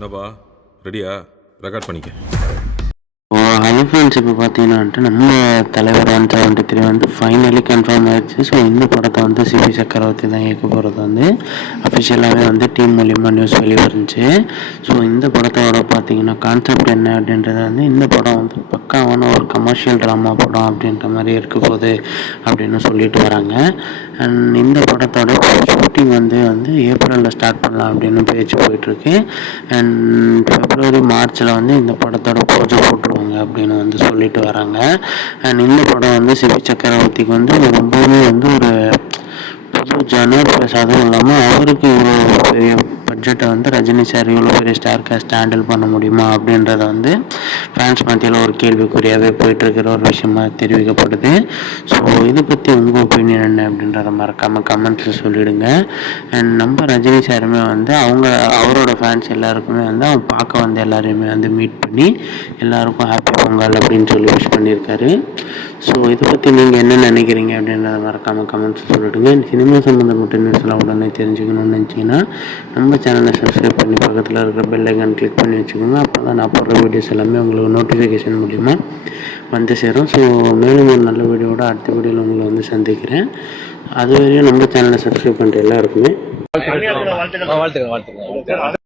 என்னப்பா? ரெடியா ரெக்கார்ட் பண்ணிக்க. ஓ ஃப்ரெண்ட்ஸ் இப்போ பார்த்தீங்கன்னா வந்துட்டு நம்ம தலைவர் ஒன் செவன்ட்டி த்ரீ வந்து ஃபைனலி கன்ஃபார்ம் ஆயிடுச்சு. ஸோ இந்த படத்தை வந்து சிபி சக்கரவர்த்தி தான் இயக்க போகிறது வந்து அஃபிஷியலாகவே வந்து டீம் மூலியமாக நியூஸ் வெளிவருந்துச்சு ஸோ இந்த படத்தோட பார்த்தீங்கன்னா கான்செப்ட் என்ன அப்படின்றது வந்து இந்த படம் வந்து பக்காவான ஒரு கமர்ஷியல் ட்ராமா படம் அப்படின்ற மாதிரி இருக்க போகுது அப்படின்னு சொல்லிட்டு வராங்க. அண்ட் இந்த படத்தோட ஷூட்டிங் வந்து வந்து ஏப்ரலில் ஸ்டார்ட் பண்ணலாம் அப்படின்னு பேச்சு போயிட்டுருக்கு அண்ட் ஃபெப்ரவரி மார்ச்சில் வந்து இந்த படத்தோட ப்ரோஜெக்ட் போட்டுருவாங்க அப்படின்னு வந்து சொல்லிட்டு வராங்க. அண்ட் இந்த படம் வந்து சிவி சக்கரவர்த்திக்கு வந்து ரொம்பவுமே வந்து ஒரு புது ஜனர் ப்ளஸ் அதுவும் இல்லாமல் அவருக்கு இவ்வளோ பெரிய பட்ஜெட்டை வந்து ரஜினி சார் இவ்வளோ பெரிய ஸ்டார் காஸ்ட் ஹேண்டில் பண்ண முடியுமா அப்படின்றத வந்து ஃபேன்ஸ் மத்தியில் ஒரு கேள்விக்குறியாகவே போயிட்டுருக்கிற ஒரு விஷயமா தெரிவிக்கப்படுது. ஸோ இதை பற்றி உங்கள் ஒப்பீனியன் என்ன அப்படின்றத மறக்காமல் கமெண்ட்ஸில் சொல்லிவிடுங்க அண்ட் நம்ம ரஜினி சாருமே வந்து அவங்க அவரோட ஃபேன்ஸ் எல்லாருக்குமே வந்து அவங்க பார்க்க வந்த எல்லாரையுமே வந்து மீட் பண்ணி எல்லாருக்கும் ஹாப்பி பொங்கல் அப்படின்னு சொல்லி விஷ் பண்ணியிருக்காரு. ஸோ இதை பற்றி நீங்கள் என்ன நினைக்கிறீங்க அப்படின்றத மறக்காமல் கமெண்ட்ஸ் சொல்லிவிடுங்க சினிமா சம்மந்தப்பட்ட நியூஸ்லாம் உடனே தெரிஞ்சுக்கணும்னு நினச்சிங்கன்னா நம்ம சேனலை சப்ஸ்கிரைப் பண்ணி பக்கத்தில் இருக்கிற பெல் ஐக்கான் கிளிக் பண்ணி வச்சுக்கோங்க. அப்போ தான் நான் போடுற வீடியோஸ் எல்லாமே உங்களுக்கு நோட்டிஃபிகேஷன் மூலிமா வந்து சேரும். ஸோ மேலும் ஒரு நல்ல வீடியோட அடுத்த வீடியோவில் உங்களை வந்து சந்திக்கிறேன். அது வரையும் நம்ம சேனலை சப்ஸ்கிரைப் பண்ணுற எல்லாருக்குமே வாழ்த்துக்கள் வாழ்த்துக்கள்.